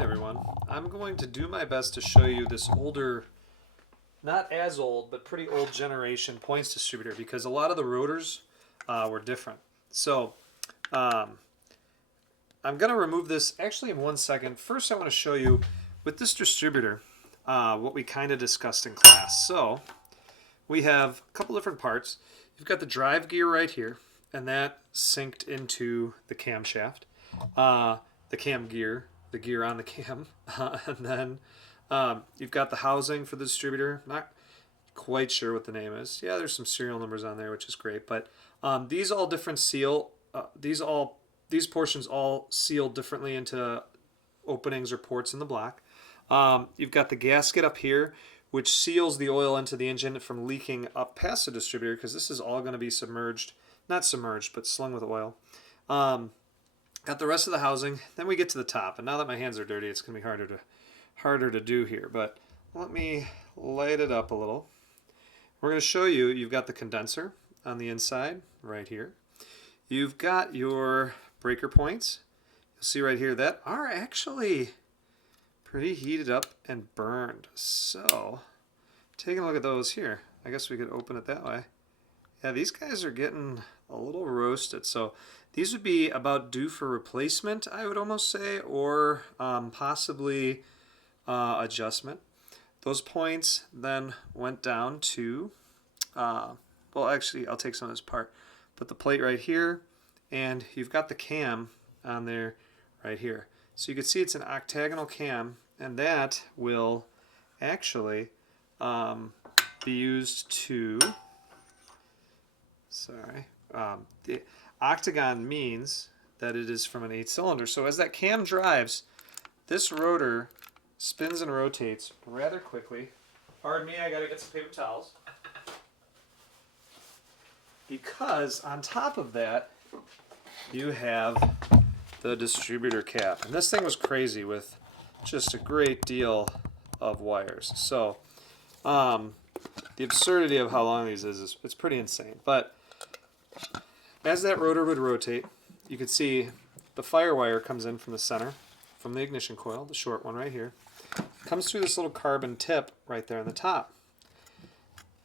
Alright everyone, I'm going to do my best to show you this older, not as old, but pretty old generation points distributor because a lot of the rotors were different. So um, I'm going to remove this actually in 1 second. First I want to show you with this distributor what we kind of discussed in class. So we have a couple different parts. You've got the drive gear right here, and that synced into the camshaft. The cam gear, the gear on the cam, and then you've got the housing for the distributor. Not quite sure what the name is. Yeah, there's some serial numbers on there, which is great. But these all different seal. These portions all seal differently into openings or ports in the block. You've got the gasket up here, which seals the oil into the engine from leaking up past the distributor, because this is all going to be submerged, not submerged, but slung with oil. Got the rest of the housing. Then we get to the top, and now that my hands are dirty, it's going to be harder to do here. But let me light it up a little. We're going to show you. You've got the condenser on the inside right here. You've got your breaker points. You'll see right here that are actually pretty heated up and burned. So taking a look at those here, I guess we could open it that way. Yeah, these guys are getting a little roasted. So these would be about due for replacement, I would almost say, or possibly adjustment. Those points then went down to, well, actually, I'll take some of this part. Put the plate right here, and you've got the cam on there right here. So you can see it's an octagonal cam, and that will actually be used to, the octagon means that it is from an 8-cylinder. So as that cam drives, this rotor spins and rotates rather quickly. Pardon me, I gotta get some paper towels. Because on top of that, you have the distributor cap. And this thing was crazy with just a great deal of wires. So the absurdity of how long these is it's pretty insane. But as that rotor would rotate, you could see the fire wire comes in from the center, from the ignition coil, the short one right here. Comes through this little carbon tip right there on the top,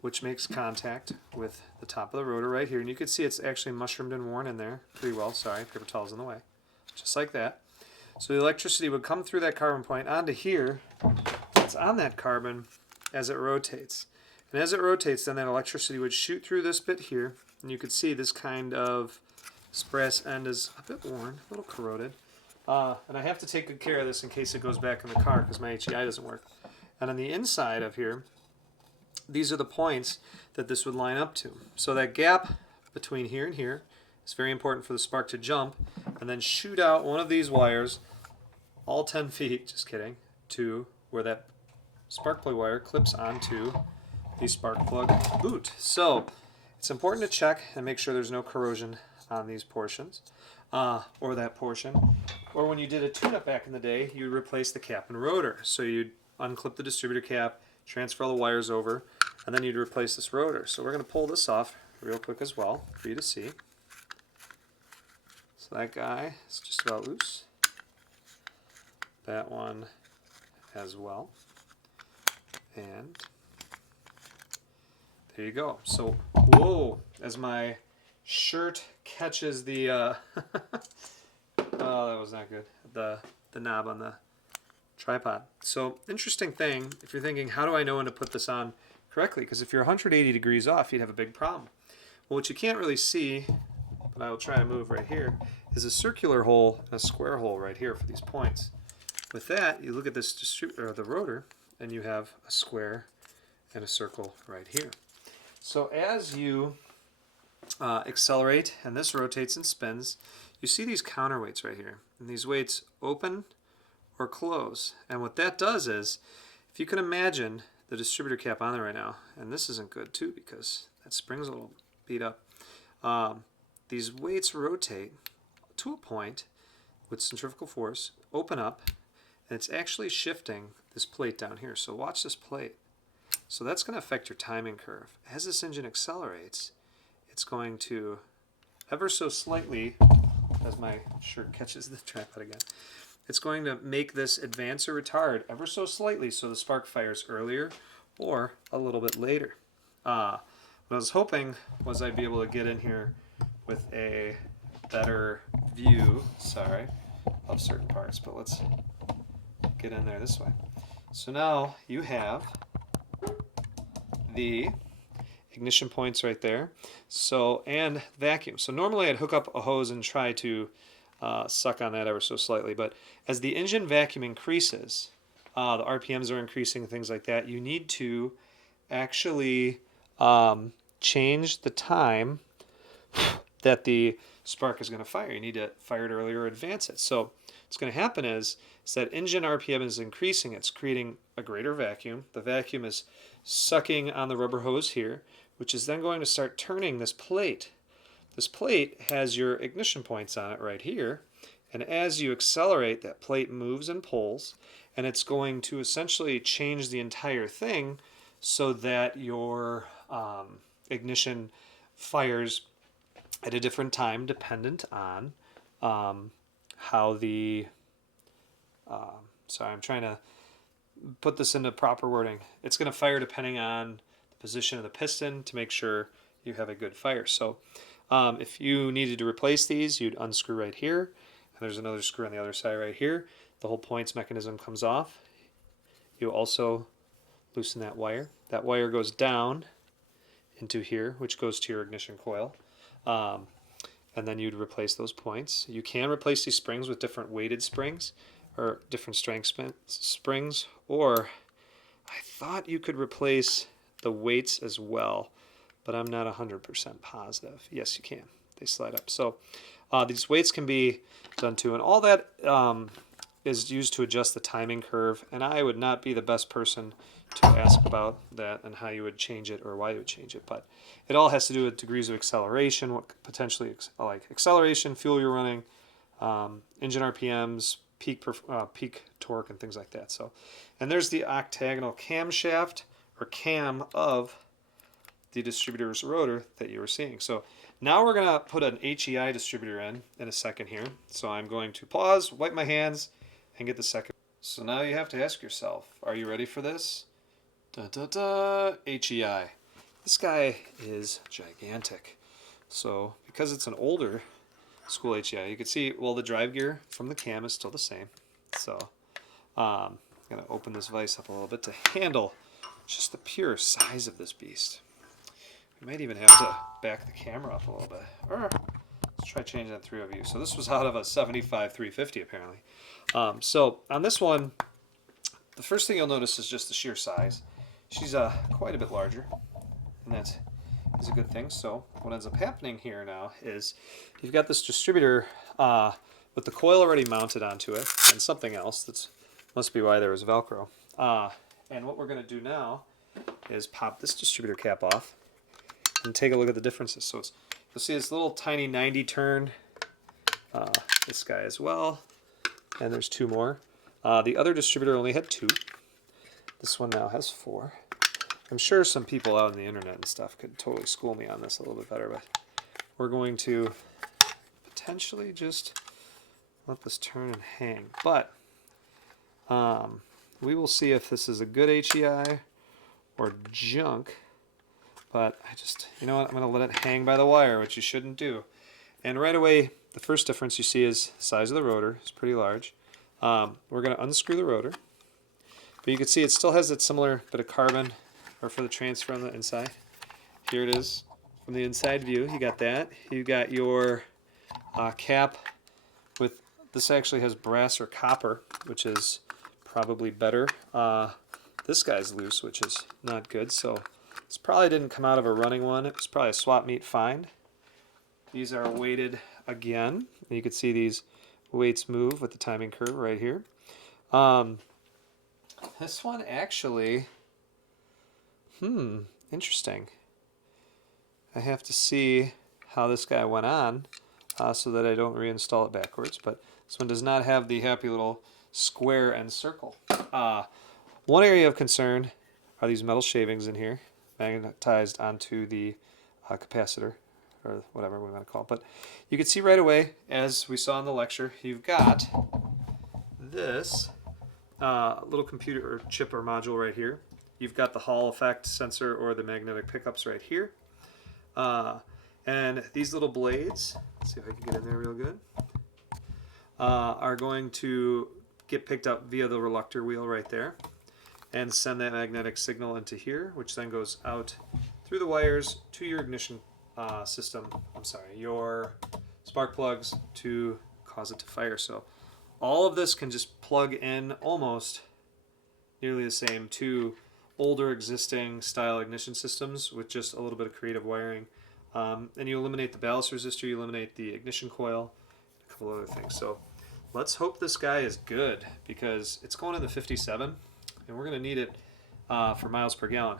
which makes contact with the top of the rotor right here. And you can see it's actually mushroomed and worn in there pretty well. Sorry, paper towel's in the way. Just like that. So the electricity would come through that carbon point onto here. It's on that carbon as it rotates. And as it rotates, then that electricity would shoot through this bit here. And you can see this kind of brass end is a bit worn, a little corroded. And I have to take good care of this in case it goes back in the car because my HEI doesn't work. And on the inside of here, these are the points that this would line up to. So that gap between here and here is very important for the spark to jump and then shoot out one of these wires, all 10 feet, just kidding, to where that spark plug wire clips onto the spark plug boot. So it's important to check and make sure there's no corrosion on these portions, or that portion. Or when you did a tune-up back in the day, you'd replace the cap and rotor. So you'd unclip the distributor cap, transfer all the wires over, and then you'd replace this rotor. So we're going to pull this off real quick as well for you to see. So that guy is just about loose. That one as well. And there you go. So, whoa, as my shirt catches the, oh, that was not good, the knob on the tripod. So, interesting thing, if you're thinking, how do I know when to put this on correctly? Because if you're 180 degrees off, you'd have a big problem. Well, what you can't really see, but I will try to move right here, is a circular hole and a square hole right here for these points. With that, you look at this distributor, or the rotor, and you have a square and a circle right here. So as you accelerate and this rotates and spins, you see these counterweights right here. And these weights open or close. And what that does is, if you can imagine the distributor cap on there right now, and this isn't good too because that spring's a little beat up, these weights rotate to a point with centrifugal force, open up, and it's actually shifting this plate down here. So watch this plate. So that's going to affect your timing curve. As this engine accelerates, it's going to ever so slightly, as my shirt catches the tripod again, it's going to make this advance or retard ever so slightly so the spark fires earlier or a little bit later. What I was hoping was I'd be able to get in here with a better view, sorry, of certain parts, but let's get in there this way. So now you have the ignition points right there, so, and vacuum. So normally I'd hook up a hose and try to suck on that ever so slightly, but as the engine vacuum increases, the RPMs are increasing, things like that, you need to actually change the time that the spark is going to fire. You need to fire it earlier or advance it. So what's going to happen is that engine RPM is increasing. It's creating a greater vacuum. The vacuum is sucking on the rubber hose here, which is then going to start turning this plate. This plate has your ignition points on it right here, and as you accelerate, that plate moves and pulls, and it's going to essentially change the entire thing so that your ignition fires at a different time dependent on how the sorry, I'm trying to put this into proper wording. It's going to fire depending on the position of the piston to make sure you have a good fire. So if you needed to replace these, you'd unscrew right here, and there's another screw on the other side right here. The whole points mechanism comes off. You also loosen that wire. That wire goes down into here, which goes to your ignition coil. And then you'd replace those points. You can replace these springs with different weighted springs or different strength springs, or I thought you could replace the weights as well, but I'm not 100% positive. Yes, you can. They slide up. So these weights can be done too, and all that is used to adjust the timing curve, and I would not be the best person to ask about that and how you would change it or why you would change it, but it all has to do with degrees of acceleration, what potentially like acceleration, fuel you're running, engine RPMs, peak torque, and things like that. So, and there's the octagonal camshaft or cam of the distributor's rotor that you were seeing. So now we're going to put an HEI distributor in a second here. So I'm going to pause, wipe my hands, and get the second. So now you have to ask yourself, are you ready for this? HEI. This guy is gigantic. So because it's an older school HEI, you can see, well, the drive gear from the cam is still the same. So I'm going to open this vise up a little bit to handle just the pure size of this beast. We might even have to back the camera up a little bit. Or let's try changing that 3 of you. So this was out of a 75 350 apparently. So on this one, the first thing you'll notice is just the sheer size. She's quite a bit larger, and that is a good thing. So what ends up happening here now is you've got this distributor with the coil already mounted onto it and something else. That must be why there was Velcro. And what we're going to do now is pop this distributor cap off and take a look at the differences. So you'll see this little tiny 90 turn, this guy as well, and there's 2 more. The other distributor only had 2. This one now has 4. I'm sure some people out on the internet and stuff could totally school me on this a little bit better, but we're going to potentially just let this turn and hang. But we will see if this is a good HEI or junk. But I just, you know what, I'm going to let it hang by the wire, which you shouldn't do. And right away, the first difference you see is the size of the rotor. It's pretty large. We're going to unscrew the rotor. But you can see it still has that similar bit of carbon or for the transfer on the inside. Here it is from the inside view. You got that. You got your cap with, this actually has brass or copper, which is probably better. This guy's loose, which is not good. So this probably didn't come out of a running one. It was probably a swap meet find. These are weighted again. You can see these weights move with the timing curve right here. This one actually, interesting. I have to see how this guy went on so that I don't reinstall it backwards, but this one does not have the happy little square and circle. One area of concern are these metal shavings in here, magnetized onto the capacitor, or whatever we want to call it. But you can see right away, as we saw in the lecture, you've got this little computer or chip or module right here. You've got the Hall effect sensor or the magnetic pickups right here. And these little blades, let's see if I can get in there real good, are going to get picked up via the reluctor wheel right there and send that magnetic signal into here, which then goes out through the wires to your ignition system, your spark plugs to cause it to fire. So all of this can just plug in almost nearly the same to older existing style ignition systems with just a little bit of creative wiring. And you eliminate the ballast resistor, you eliminate the ignition coil, a couple other things. So let's hope this guy is good, because it's going in the 57 and we're going to need it for miles per gallon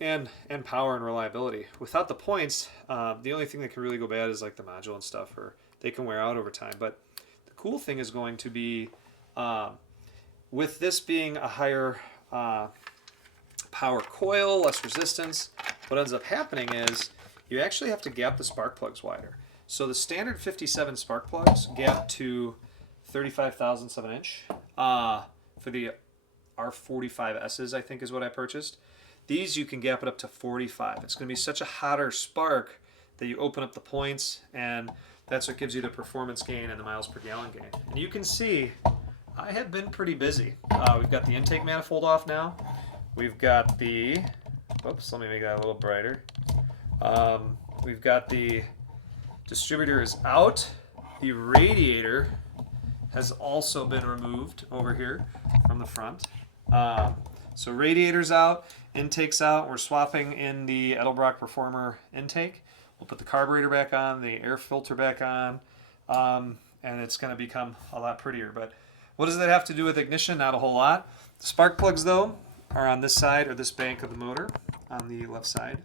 and power and reliability. Without the points, the only thing that can really go bad is like the module and stuff, or they can wear out over time. But the cool thing is going to be with this being a higher power coil, less resistance, what ends up happening is you actually have to gap the spark plugs wider. So the standard 57 spark plugs gap to 35 thousandths of an inch for the R45Ss, I think is what I purchased. These you can gap it up to 45. It's going to be such a hotter spark that you open up the points, and that's what gives you the performance gain and the miles per gallon gain. And you can see I have been pretty busy. We've got the intake manifold off now. We've got the, whoops, let me make that a little brighter. We've got the distributor is out. The radiator has also been removed over here from the front. So radiator's out, intake's out. We're swapping in the Edelbrock Performer intake. We'll put the carburetor back on, the air filter back on, and it's going to become a lot prettier. But what does that have to do with ignition? Not a whole lot. The spark plugs, though, are on this side, or this bank of the motor on the left side.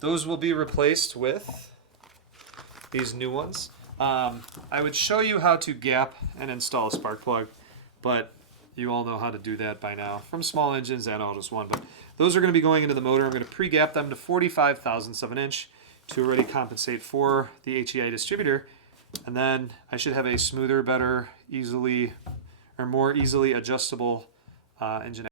Those will be replaced with these new ones. I would show you how to gap and install a spark plug, but you all know how to do that by now from small engines and Autos One. But those are going to be going into the motor. I'm going to pre-gap them to 45 thousandths of an inch to already compensate for the HEI distributor, and then I should have a smoother, better, more easily adjustable engine.